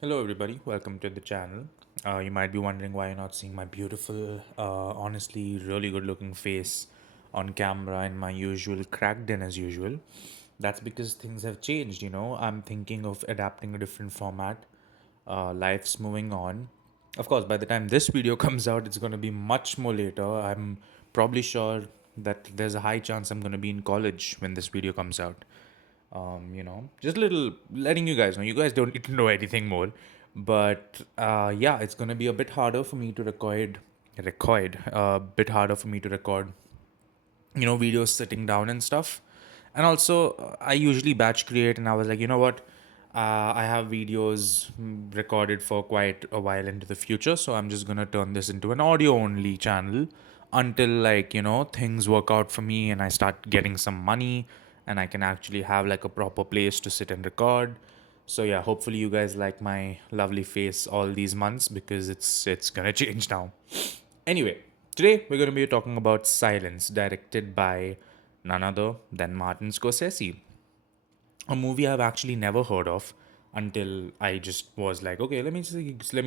Hello, everybody. Welcome to the channel. You might be wondering why you're not seeing my beautiful, honestly, really good looking face on camera in my usual cracked in as usual. That's because things have changed, I'm thinking of adapting a different format. Life's moving on. Of course, by the time this video comes out, it's going to be much more later. I'm probably sure that there's a high chance I'm going to be in college when this video comes out. Just a little letting you guys know. You guys don't need to know anything more, but yeah, it's gonna be a bit harder for me to record, a bit harder for me to record, videos sitting down and stuff. And also, I usually batch create, and I was like, you know what? I have videos recorded for quite a while into the future, so I'm just gonna turn this into an audio only channel until, like, things work out for me and I start getting some money and I can actually have like a proper place to sit and record. So yeah, hopefully you guys like my lovely face all these months because it's gonna change now. Anyway, today we're going to be talking about Silence, directed by none other than Martin Scorsese. A movie I've actually never heard of until I just was like, okay, let me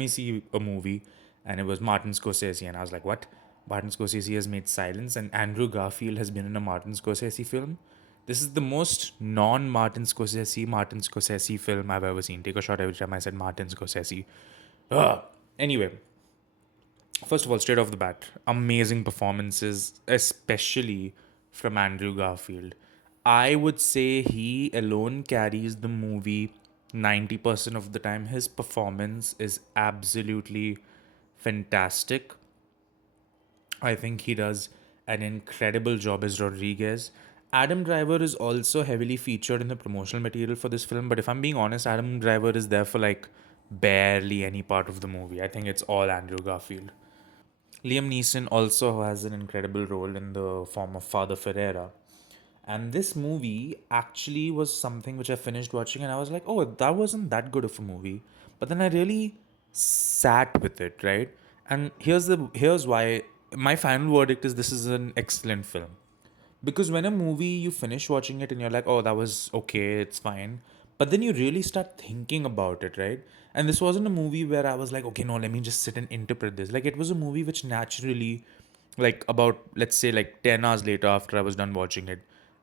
see a movie, and it was Martin Scorsese, and I was like, what? Martin Scorsese has made Silence, and Andrew Garfield has been in a Martin Scorsese film. This is the most Martin Scorsese film I've ever seen. Take a shot every time I said Martin Scorsese. Ugh. Anyway, first of all, straight off the bat, amazing performances, especially from Andrew Garfield. I would say he alone carries the movie 90% of the time. His performance is absolutely fantastic. I think he does an incredible job as Rodriguez. Adam Driver is also heavily featured in the promotional material for this film, but if I'm being honest, Adam Driver is there for like barely any part of the movie. I think it's all Andrew Garfield. Liam Neeson also has an incredible role in the form of Father Ferreira. And this movie actually was something which I finished watching and I was like, oh, that wasn't that good of a movie. But then I really sat with it, right? And here's why my final verdict is this is an excellent film. Because when a movie you finish watching it and you're like, oh, that was okay, it's fine. But then you really start thinking about it, right? And this wasn't a movie where I was like, okay, no, let me just sit and interpret this. Like, it was a movie which naturally, like, about, let's say, like 10 hours later after I was done watching it,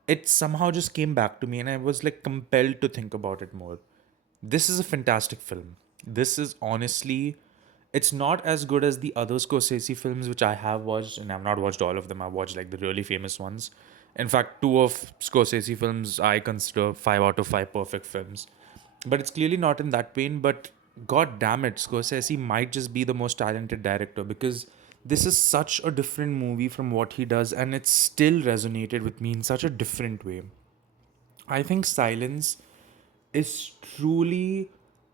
it somehow just came back to me and I was like compelled to think about it more. This is a fantastic film. This is honestly, it's not as good as the other Scorsese films which I have watched, and I've not watched all of them. I've watched like the really famous ones. In fact, two of Scorsese films I consider 5 out of 5 perfect films. But it's clearly not in that vein. But god damn it, Scorsese might just be the most talented director because this is such a different movie from what he does, and it still resonated with me in such a different way. I think Silence is truly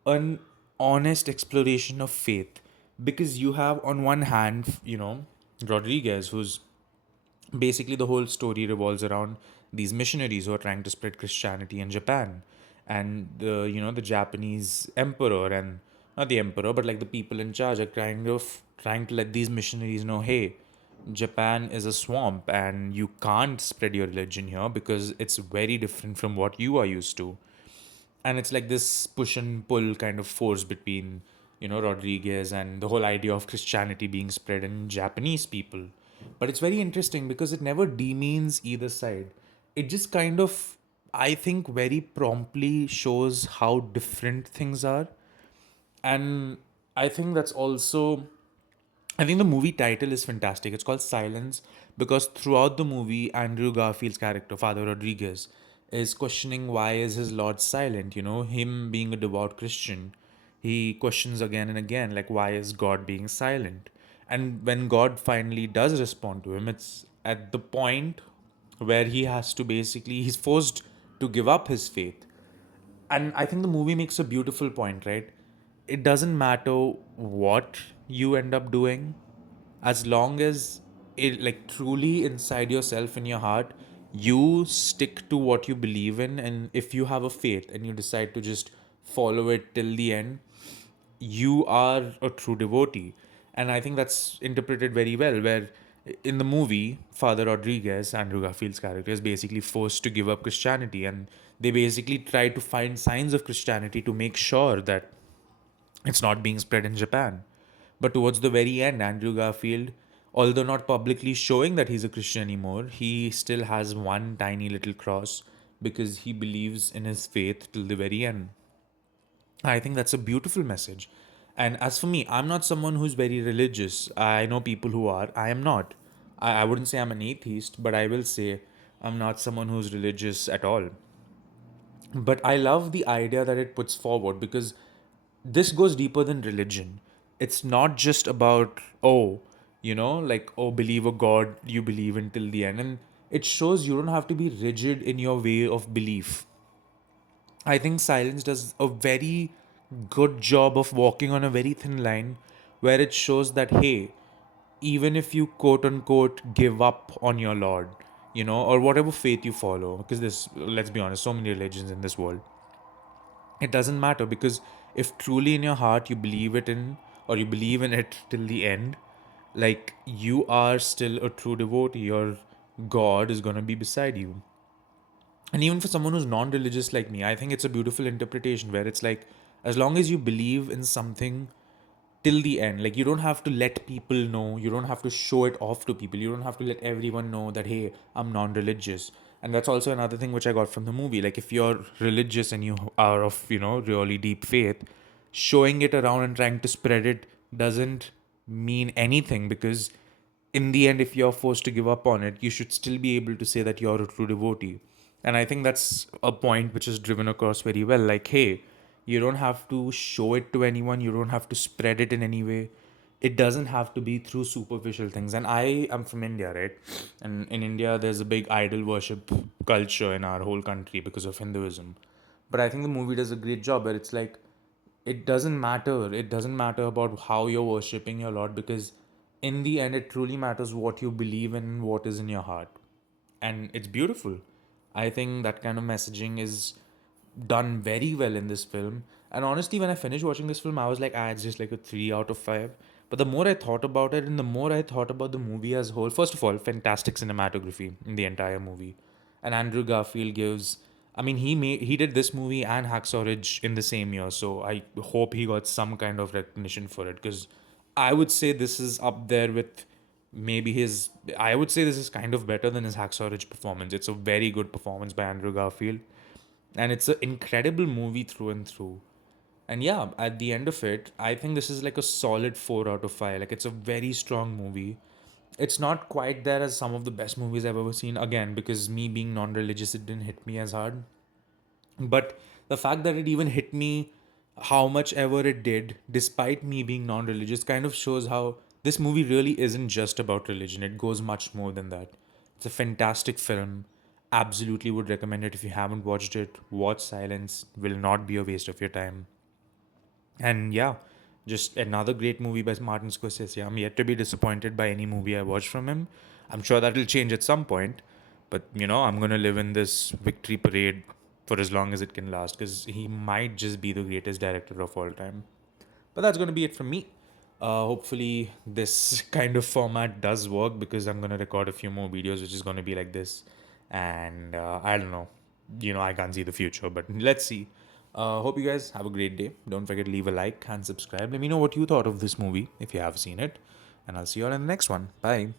an honest exploration of faith because you have on one hand, Rodriguez, who's basically the whole story revolves around these missionaries who are trying to spread Christianity in Japan, and the Japanese emperor, and not the emperor but like the people in charge are kind of trying to let these missionaries know, hey, Japan is a swamp and you can't spread your religion here because it's very different from what you are used to. And it's like this push and pull kind of force between Rodriguez and the whole idea of Christianity being spread in Japanese people. But it's very interesting because it never demeans either side. It just kind of, I think, very promptly shows how different things are. And I think that's also, I think the movie title is fantastic. It's called Silence because throughout the movie, Andrew Garfield's character, Father Rodriguez, is questioning why is his Lord silent. Him being a devout Christian, he questions again and again, like, why is God being silent? And when God finally does respond to him, it's at the point where he's forced to give up his faith. And I think the movie makes a beautiful point, right? It doesn't matter what you end up doing, as long as it, like, truly inside yourself, in your heart, you stick to what you believe in, and if you have a faith and you decide to just follow it till the end, you are a true devotee. And I think that's interpreted very well, where in the movie, Father Rodriguez, Andrew Garfield's character, is basically forced to give up Christianity, and they basically try to find signs of Christianity to make sure that It's not being spread in Japan. But towards the very end, Andrew Garfield, although not publicly showing that he's a Christian anymore, he still has one tiny little cross because he believes in his faith till the very end. I think that's a beautiful message. And as for me, I'm not someone who's very religious. I know people who are. I am not. I wouldn't say I'm an atheist, but I will say I'm not someone who's religious at all. But I love the idea that it puts forward because this goes deeper than religion. It's not just about, oh, like, oh, believe a God you believe until the end. And it shows you don't have to be rigid in your way of belief. I think silence does a very good job of walking on a very thin line where it shows that, hey, even if you quote unquote give up on your Lord, or whatever faith you follow, because there's, let's be honest, so many religions in this world, it doesn't matter because if truly in your heart you believe it in, or you believe in it till the end, like you are still a true devotee, your God is going to be beside you. And even for someone who's non-religious like me, I think it's a beautiful interpretation where it's like, as long as you believe in something till the end, like you don't have to let people know, you don't have to show it off to people, you don't have to let everyone know that, hey, I'm non-religious. And that's also another thing which I got from the movie. Like if you're religious and you are of, really deep faith, showing it around and trying to spread it doesn't mean anything, because in the end, if you're forced to give up on it, you should still be able to say that you're a true devotee. And I think that's a point which is driven across very well. Like, hey, you don't have to show it to anyone, you don't have to spread it in any way. It doesn't have to be through superficial things. And I am from India, right? And in India, there's a big idol worship culture in our whole country because of Hinduism. But I think the movie does a great job where it's like, it doesn't matter. It doesn't matter about how you're worshipping your Lord, because in the end, it truly matters what you believe in and what is in your heart. And it's beautiful. I think that kind of messaging is done very well in this film. And honestly, when I finished watching this film, I was like, it's just like a 3 out of 5. But the more I thought about it and the more I thought about the movie as a whole, first of all, fantastic cinematography in the entire movie. And Andrew Garfield gives, I mean, he did this movie and Hacksaw Ridge in the same year. So I hope he got some kind of recognition for it, because I would say this is up there with maybe his. I would say this is kind of better than his Hacksaw Ridge performance. It's a very good performance by Andrew Garfield, and it's an incredible movie through and through. And yeah, at the end of it, I think this is like a solid 4 out of 5. Like, it's a very strong movie. It's not quite there as some of the best movies I've ever seen, again, because me being non-religious, it didn't hit me as hard. But the fact that it even hit me how much ever it did, despite me being non-religious, kind of shows how this movie really isn't just about religion. It goes much more than that. It's a fantastic film. Absolutely would recommend it. If you haven't watched it, watch Silence. Will not be a waste of your time. And yeah, just another great movie by Martin Scorsese. I'm yet to be disappointed by any movie I watch from him. I'm sure that'll change at some point, but I'm gonna live in this victory parade for as long as it can last, because he might just be the greatest director of all time. But that's gonna be it from me. Hopefully, this kind of format does work, because I'm gonna record a few more videos, which is gonna be like this. And I don't know, I can't see the future, but let's see. Hope you guys have a great day. Don't forget to leave a like and subscribe. Let me know what you thought of this movie if you have seen it. And I'll see you all in the next one. Bye.